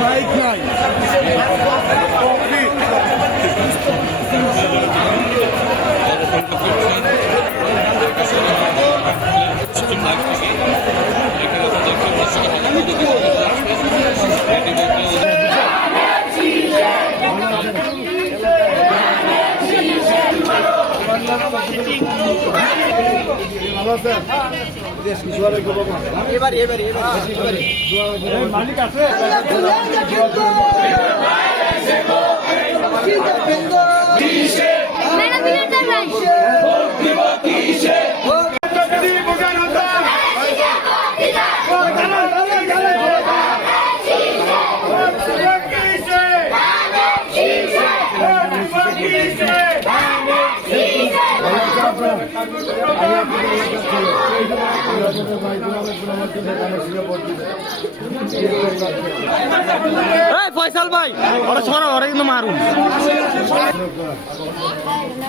Mic নাই। মালিক আছে ফয়সাল ভাই ওরা ছড়া ওরা কিন্তু মারুন।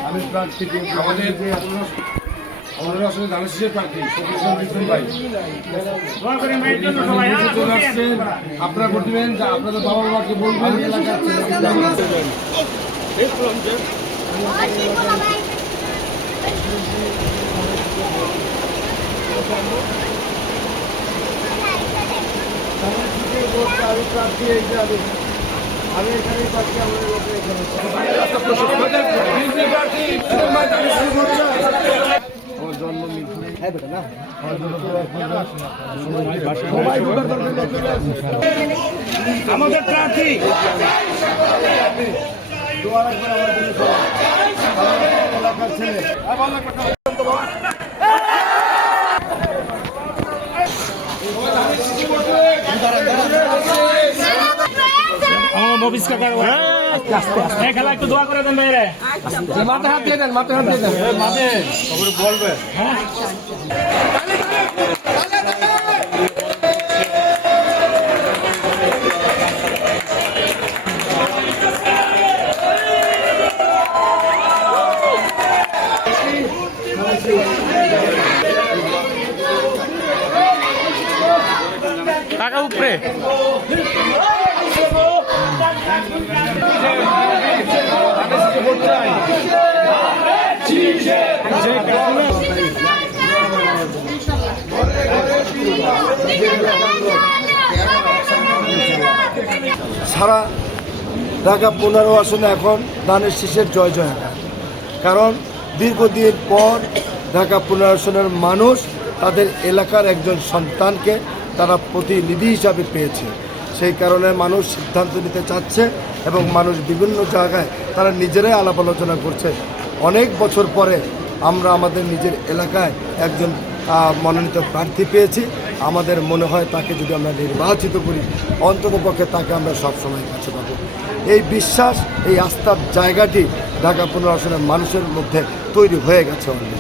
আমি প্রার্থী আমাদের আসলে ধানের প্রার্থী ভাই চলে আসছেন, আপনারা ভোট দিবেন, আপনাদের বাবা মাকে বলবেন এলাকার প্রার্থী আমি এখানে প্রার্থী আমাদের প্রার্থী এলাকার ছেলে খেলা একটু দোয়া করে দেন ভাইরে, মাথা হাত দিয়ে দেন, মাথা হাত দিয়ে দেন, মাঠে বলবে। টাকা উপরে সারা ঢাকা 15 আসনে এখন ধানের শীষের জয় জয়কার। কারণ দীর্ঘদিন পর ঢাকা 15 আসনের মানুষ তাদের এলাকার একজন সন্তানকে তারা প্রতিনিধি হিসাবে পেয়েছে। সেই কারণে মানুষ সিদ্ধান্ত নিতে চাচ্ছে এবং মানুষ বিভিন্ন জায়গায় তারা নিজেরাই আলাপ আলোচনা করছে। অনেক বছর পরে আমরা আমাদের নিজের এলাকায় একজন মনোনীত প্রার্থী পেয়েছি। আমাদের মনে হয় তাকে যদি আমরা নির্বাচিত করি অন্ততপক্ষে তাকে আমরা সবসময় কাছে পাবো। এই বিশ্বাস, এই আস্থার জায়গাটি ঢাকা 15 আসনের মানুষের মধ্যে তৈরি হয়ে গেছে অলরেডি।